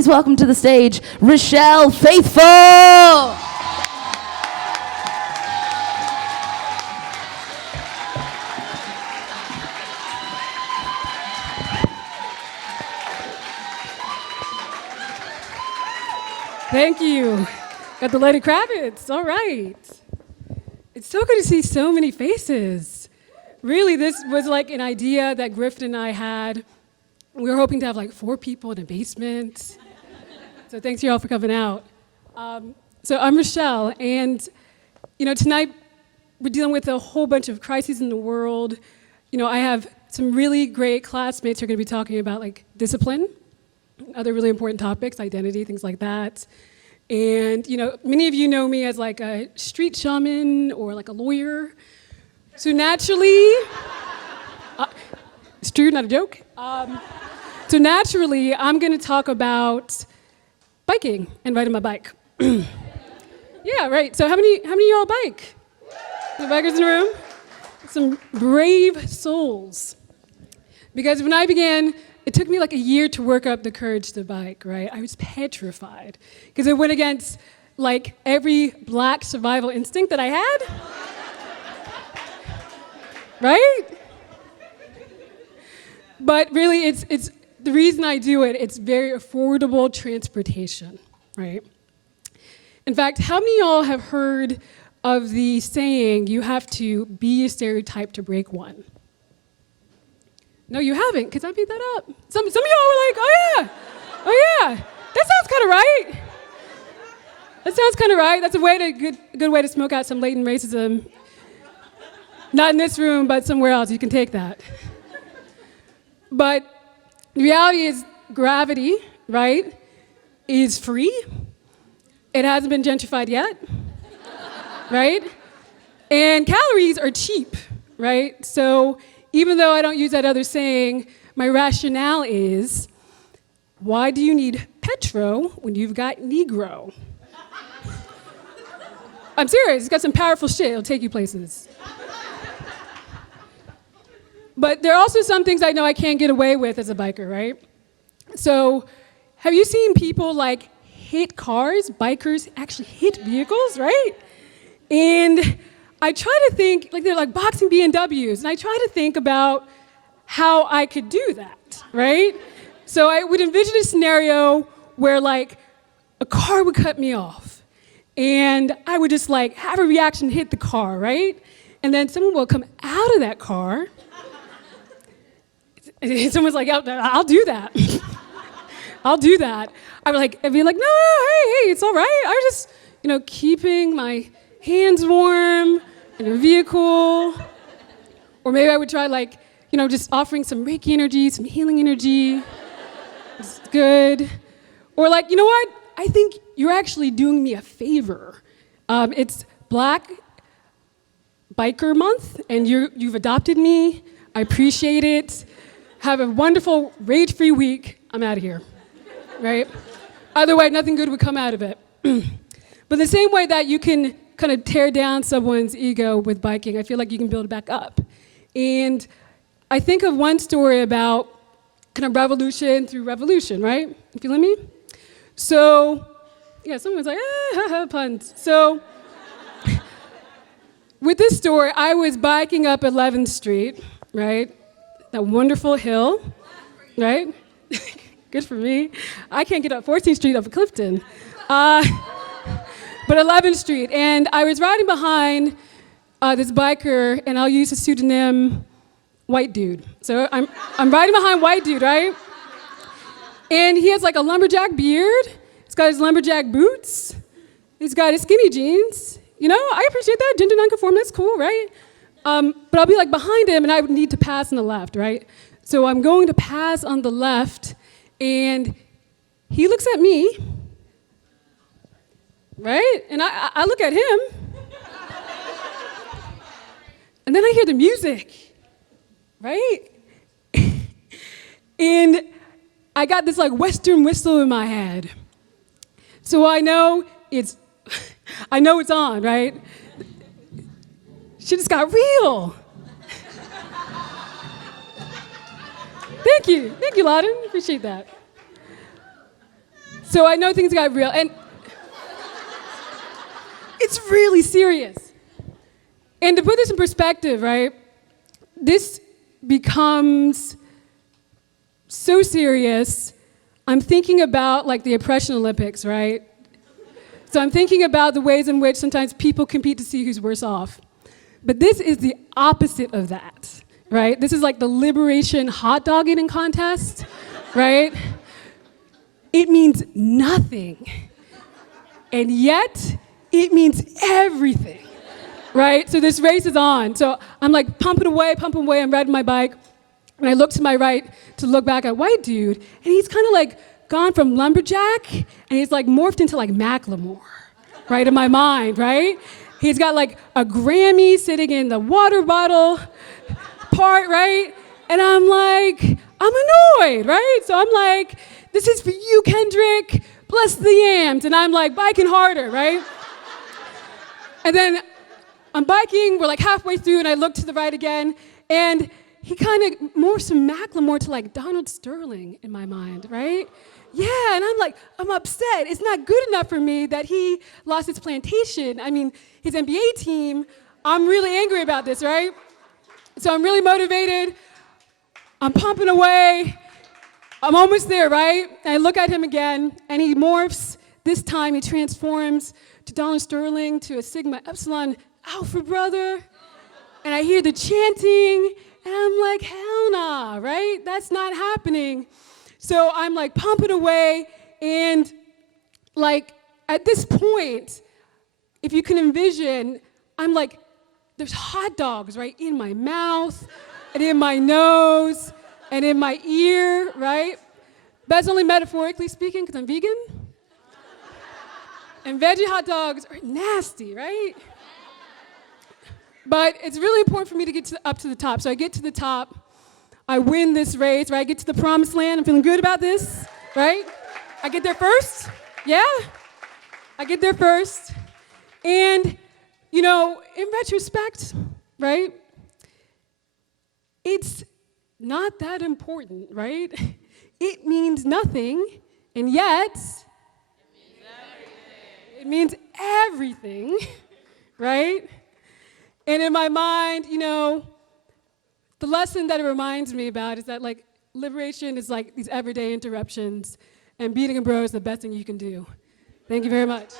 please welcome to the stage, Richael Faithful. Thank you. Got the Lady Kravitz. All right. It's so good to see so many faces. Really, this was like an idea that Griffin and I had. We were hoping to have like 4 people in a basement. So thanks you all for coming out. So I'm Richael, and tonight we're dealing with a whole bunch of crises in the world. I have some really great classmates who are going to be talking about like discipline, other really important topics, identity, things like that. And many of you know me as like a street shaman or like a lawyer. So naturally, it's true, not a joke. So naturally, I'm going to talk about biking and riding my bike. Yeah, right. So how many of y'all bike? The bikers in the room? Some brave souls. Because when I began, it took me like a year to work up the courage to bike, right? I was petrified because it went against like every Black survival instinct that I had. Right? But really, it's the reason I do it, it's very affordable transportation, right? In fact, how many of y'all have heard of the saying, you have to be a stereotype to break one? No, you haven't, because I made that up. Some of y'all were like, oh yeah, that sounds kind of right. That sounds kind of right. That's a good way to smoke out some latent racism. Not in this room, but somewhere else, you can take that. But the reality is gravity, right, is free. It hasn't been gentrified yet, right? And calories are cheap, right? So even though I don't use that other saying, my rationale is, why do you need petro when you've got Negro? I'm serious, it's got some powerful shit, it'll take you places. But there are also some things I know I can't get away with as a biker, right? So have you seen people like hit cars? Bikers actually hit vehicles, right? And I try to think, like they're like boxing BMWs, and I try to think about how I could do that, right? So I would envision a scenario where like a car would cut me off, and I would just like have a reaction, hit the car, right? And then someone will come out of that car, and someone's like, I'll do that. I'll do that. I'd be like, no, hey, it's all right. I was just, keeping my hands warm in a vehicle. Or maybe I would try just offering some Reiki energy, some healing energy. It's good. Or you know what? I think you're actually doing me a favor. It's Black Biker Month, and you've adopted me. I appreciate it. Have a wonderful, rage-free week. I'm out of here, right? Either way, nothing good would come out of it. But the same way that you can kind of tear down someone's ego with biking, I feel like you can build it back up. And I think of one story about kind of revolution through revolution, right? You feeling me? So, yeah, someone's like, puns. So, with this story, I was biking up 11th Street, right? That wonderful hill, right? Good for me. I can't get up 14th Street up at Clifton. But 11th Street, and I was riding behind this biker, and I'll use the pseudonym White Dude. So I'm riding behind White Dude, right? And he has like a lumberjack beard. He's got his lumberjack boots. He's got his skinny jeans. I appreciate that. Gender nonconforming, that's cool, right? But I'll be like behind him, and I would need to pass on the left, right? So I'm going to pass on the left, and he looks at me, right? And I look at him, and then I hear the music, right? And I got this like Western whistle in my head. So I know it's on, right? Shit just got real. Thank you, Laden, appreciate that. So I know things got real, and it's really serious. And to put this in perspective, right, this becomes so serious. I'm thinking about like the oppression Olympics, right? So I'm thinking about the ways in which sometimes people compete to see who's worse off. But this is the opposite of that, right? This is like the liberation hot dog eating contest, right? It means nothing. And yet, it means everything, right? So this race is on. So I'm like pumping away, I'm riding my bike. And I look to my right to look back at a white dude, and he's kind of like gone from lumberjack, and he's like morphed into like Macklemore, right, in my mind, right? He's got like a Grammy sitting in the water bottle part, right? And I'm like, I'm annoyed, right? So I'm like, this is for you, Kendrick, bless the yams. And I'm like biking harder, right? And then I'm biking, we're like halfway through, and I look to the right again, and he kind of morphs from Macklemore to like Donald Sterling in my mind, right? Yeah, and I'm like, I'm upset. It's not good enough for me that he lost his plantation. I mean, his NBA team. I'm really angry about this, right? So I'm really motivated. I'm pumping away. I'm almost there, right? And I look at him again, and he morphs. This time he transforms to Donald Sterling, to a Sigma Epsilon Alpha brother. And I hear the chanting, and I'm like, hell nah, right? That's not happening. So I'm like pumping away, and like at this point, if you can envision, I'm like, there's hot dogs right in my mouth, and in my nose, and in my ear, right? That's only metaphorically speaking, because I'm vegan. And veggie hot dogs are nasty, right? But it's really important for me to get up to the top. So I get to the top, I win this race, right? I get to the promised land, I'm feeling good about this, right? I get there first, yeah? I get there first. And, you know, in retrospect, right? It's not that important, right? It means nothing, and yet, it means everything, right? And in my mind, you know, the lesson that it reminds me about is that like liberation is like these everyday interruptions, and beating a bro is the best thing you can do. Thank you very much.